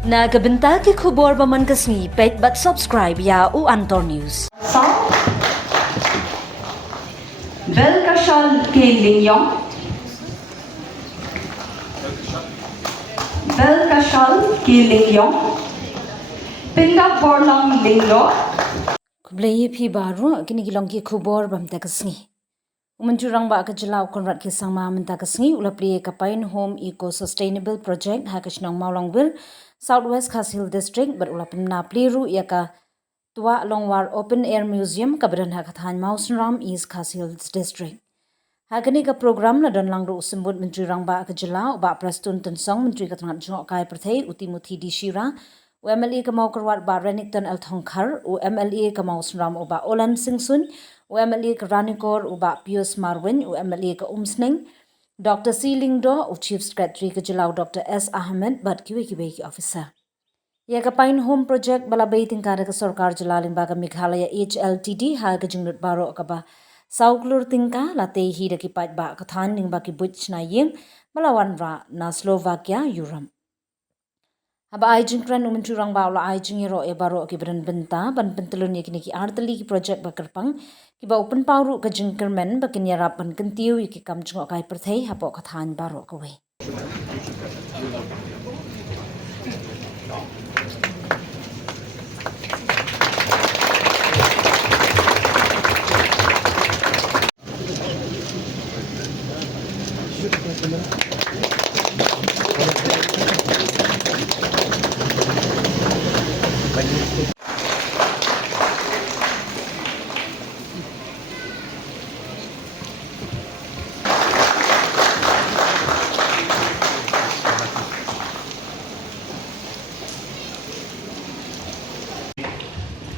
Nagabenta ki khubor ba man kasni pet but subscribe ya u Antor News. Velkashal ke lingyong. Velkashal ke lingyong. Pinda borlang linglo. Kublai phi baru kini gilong ki khubor bam ta kasni. Myntri Rangbah ka jilau konrat ki sangma menta kasni ulapli ka Pine Home Eco Sustainable Project ha kashnong Twahlongwar Southwest Khasil District but ulapin na pliru ya ka Twahlongwar Open Air Museum kabran ha kathan Mausram East Khasil District. Hagani ka program na don langru usimbut Myntri Rangbah ka jilau ba prastun tensong Myntri ka tngat jong kai prathai utimuthi di shira UMLA ka mau karwat ba Renington Althongkhar UMLA ka Mausram ba Olan Singsun UMLA ka Ranikor uba Pius Marwin UMLA ka Umsning Dr. C. Lingdo Chief Secretary ka jilau Dr. S. Ahmed bat kiwi ki officer. Ya ka Pine Home Project balabay tingkada ka Sarkar Jalaling Baga Meghalaya HLTD ha ka jingnut baro ka ba Sauklur tingka latay hida ki pat ba kathan ning ba ki buch na ying balawan ra na Slovakia Europe. Haba ay jingkran Myntri Rangbah la ay jingiro e baro ki bran benta ban pentelun ya kini ki artali ki project ba kerpang ki ba open pawru ka jingkermen ba kinyarap ban kentiu ki kam jingok kai perthai hapo kathan baro ka we.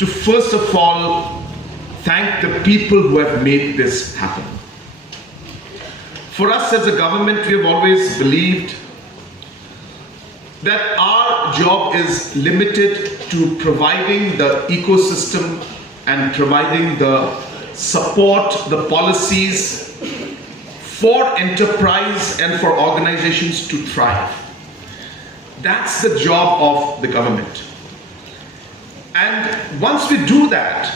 To first of all thank the people who have made this happen. For us as a government, we have always believed that our job is limited to providing the ecosystem and providing the support, the policies for enterprise and for organizations to thrive. That's the job of the government. And once we do that,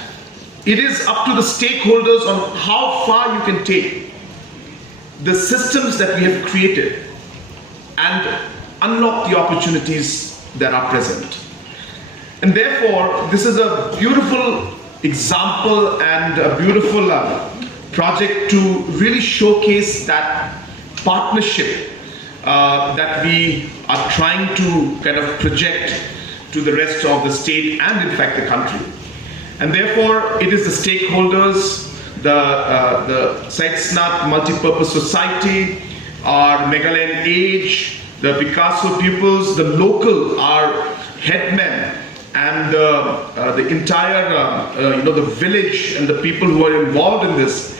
it is up to the stakeholders on how far you can take the systems that we have created and unlock the opportunities that are present. And therefore, this is a beautiful example and a beautiful project to really showcase that partnership that we are trying to kind of project to the rest of the state and in fact the country. And therefore it is the stakeholders, the Saidsnath Multipurpose Society, our Meghalaya Age, the Picasso pupils, the local, our headmen, and the entire the village and the people who are involved in this.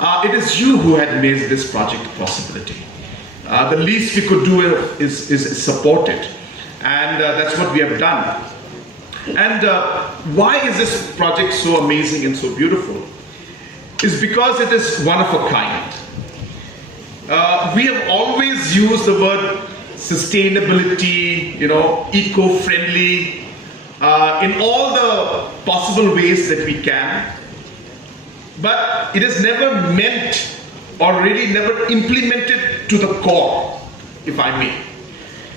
It is you who had made this project a possibility. The least we could do is support it. And that's what we have done. And why is this project so amazing and so beautiful? Is because it is one of a kind. We have always used the word sustainability, eco-friendly, in all the possible ways that we can. But it is never meant or really never implemented to the core, if I may.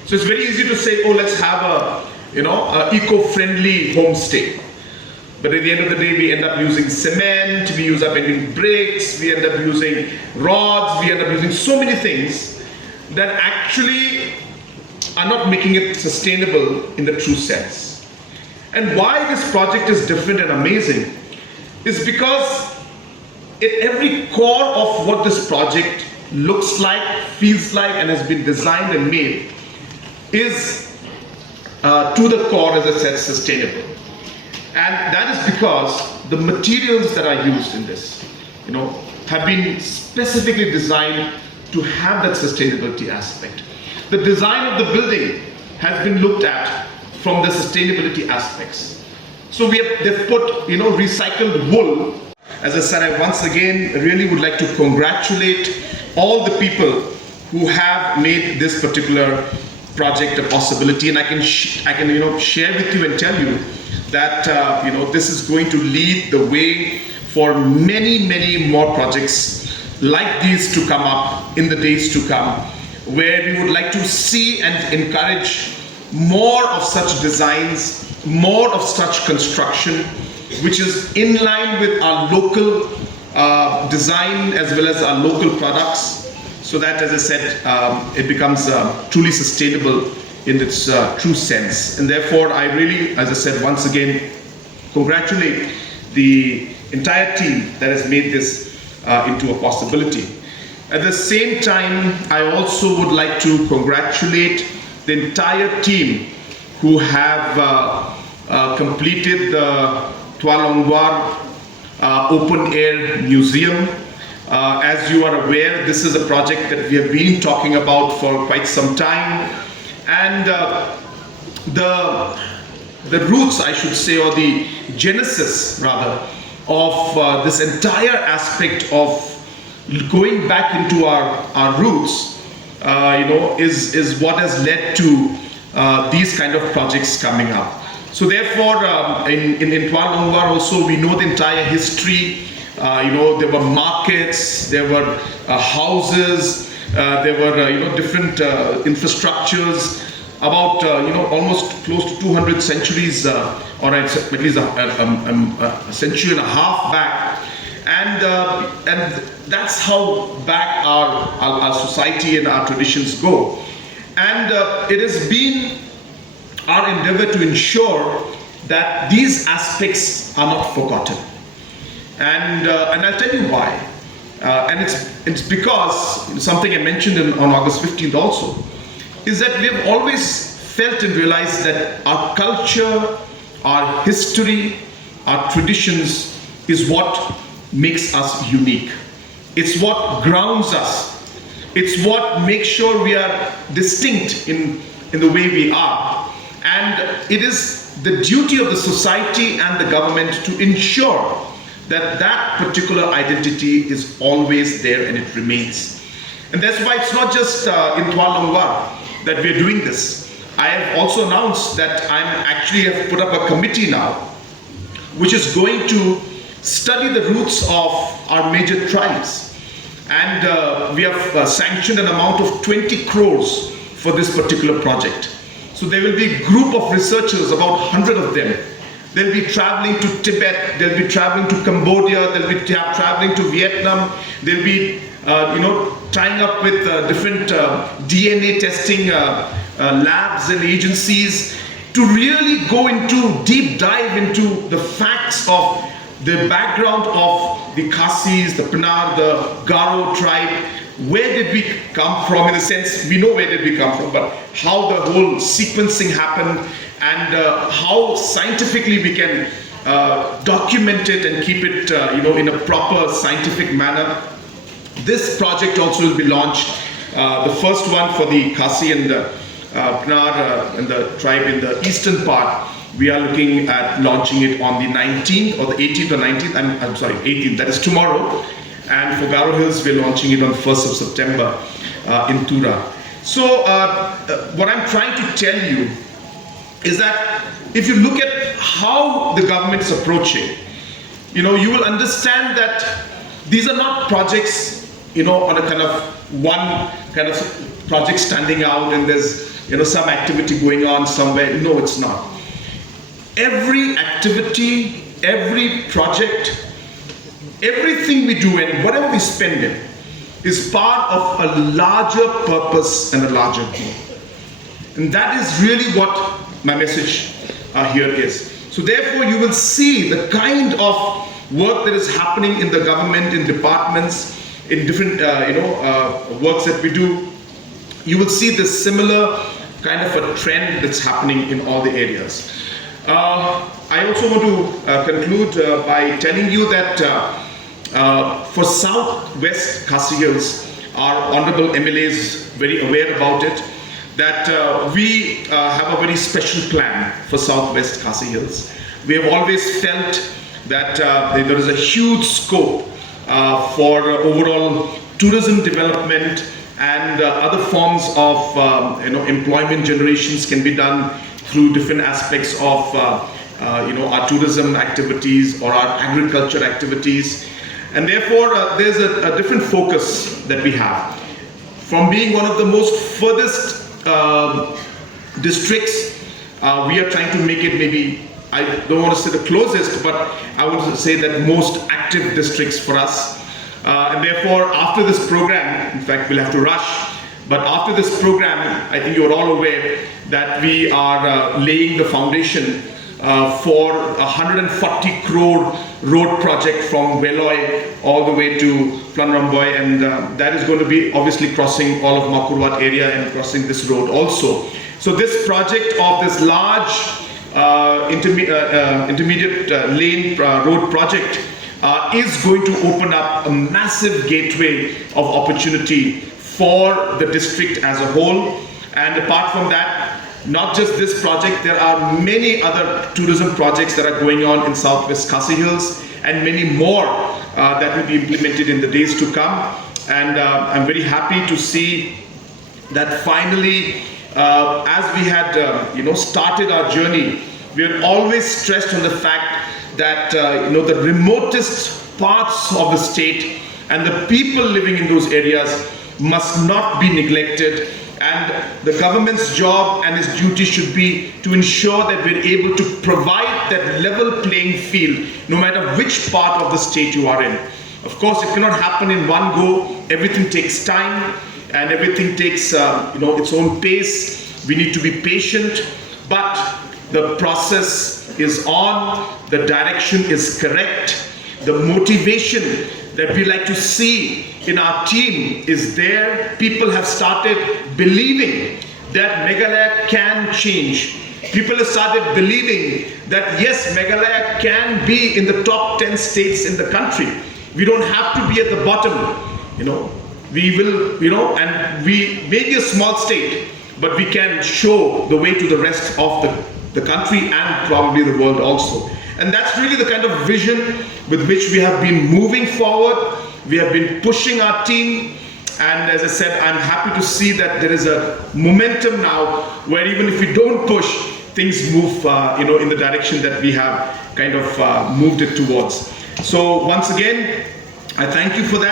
So it's very easy to say, oh, let's have a eco-friendly homestay. But at the end of the day, we end up using cement, we end up using bricks, we end up using rods, we end up using so many things that actually are not making it sustainable in the true sense. And why this project is different and amazing is because at every core of what this project looks like, feels like, and has been designed and made is to the core, as I said, sustainable. And that is because the materials that are used in this, have been specifically designed to have that sustainability aspect. The design of the building has been looked at from the sustainability aspects. So they've put, recycled wool. As I said, I once again really would like to congratulate all the people who have made this particular project a possibility, and I can share with you and tell you that this is going to lead the way for many more projects like these to come up in the days to come, where we would like to see and encourage more of such designs, more of such construction, which is in line with our local design as well as our local products, so that, as I said, it becomes truly sustainable in its true sense. And therefore, I really, as I said, once again, congratulate the entire team that has made this into a possibility. At the same time, I also would like to congratulate the entire team who have completed the Twahlongwar Open Air Museum. As you are aware, this is a project that we have been talking about for quite some time, and the roots, I should say, or the genesis rather, of this entire aspect of going back into our roots, is what has led to these kind of projects coming up. So therefore, in Twahlongwar also, we know the entire history. There were markets, there were houses, there were different infrastructures, about almost close to 200 centuries, or at least a century and a half back, and that's how back our society and our traditions go. And it has been our endeavor to ensure that these aspects are not forgotten. And I'll tell you why. And it's because something I mentioned on August 15th also, is that we have always felt and realized that our culture, our history, our traditions is what makes us unique. It's what grounds us. It's what makes sure we are distinct in the way we are. And it is the duty of the society and the government to ensure that that particular identity is always there and it remains. And that's why it's not just in Twahlongwar that we're doing this. I have also announced that I have put up a committee now which is going to study the roots of our major tribes. And we have sanctioned an amount of 20 crores for this particular project. So there will be a group of researchers, about 100 of them. They'll be traveling to Tibet, they'll be traveling to Cambodia, they'll be traveling to Vietnam, they'll be tying up with different DNA testing labs and agencies to really go into, deep dive into the facts of the background of the Khasis, the Pinar, the Garo tribe. Where did we come from? In a sense, we know where did we come from, but how the whole sequencing happened, and how scientifically we can document it and keep it in a proper scientific manner. This project also will be launched, the first one for the Khasi and the Pinar and the tribe in the eastern part. We are looking at launching it on the 19th or the 18th or 19th, I'm sorry, 18th, that is tomorrow. And for Garo Hills, we're launching it on the 1st of September in Tura. So what I'm trying to tell you is that if you look at how the government is approaching, you will understand that these are not projects, on a kind of one kind of project standing out and there's, some activity going on somewhere. No, it's not. Every activity, every project, everything we do and whatever we spend in is part of a larger purpose and a larger goal. And that is really what my message here is. So therefore you will see the kind of work that is happening in the government, in departments, in different works that we do. You will see this similar kind of a trend that's happening in all the areas. I also want to conclude by telling you that for Southwest Khasi Hills, our Honorable MLA is very aware about it, that we have a very special plan for Southwest Khasi Hills. We have always felt that there is a huge scope for overall tourism development and other forms of employment generations can be done through different aspects of our tourism activities or our agriculture activities. And therefore, there's a different focus that we have. From being one of the most furthest districts, we are trying to make it maybe, I don't want to say the closest, but I want to say that most active districts for us. And therefore, after this program, in fact, we'll have to rush, but after this program, I think you're all aware that we are laying the foundation for a 140 crore road project from Veloy all the way to Twahlongwar, and that is going to be obviously crossing all of Makurwat area and crossing this road also. So this project of this large intermediate lane road project is going to open up a massive gateway of opportunity for the district as a whole. And apart from that, not just this project, there are many other tourism projects that are going on in Southwest Khasi Hills, and many more that will be implemented in the days to come. And I'm very happy to see that finally, as we had started our journey, we had always stressed on the fact that the remotest parts of the state and the people living in those areas must not be neglected, and the government's job and its duty should be to ensure that we're able to provide that level playing field no matter which part of the state you are in. Of course, it cannot happen in one go. Everything takes time and everything takes its own pace. We need to be patient, but the process is on, the direction is correct, the motivation that we like to see in our team is there. People have started believing that Meghalaya can change. People have started believing that yes, Meghalaya can be in the top 10 states in the country. We don't have to be at the bottom, we will, and we may be a small state, but we can show the way to the rest of the country and probably the world also. And that's really the kind of vision with which we have been moving forward. We have been pushing our team, and as I said, I'm happy to see that there is a momentum now where even if we don't push, things move in the direction that we have kind of moved it towards. So once again, I thank you for that.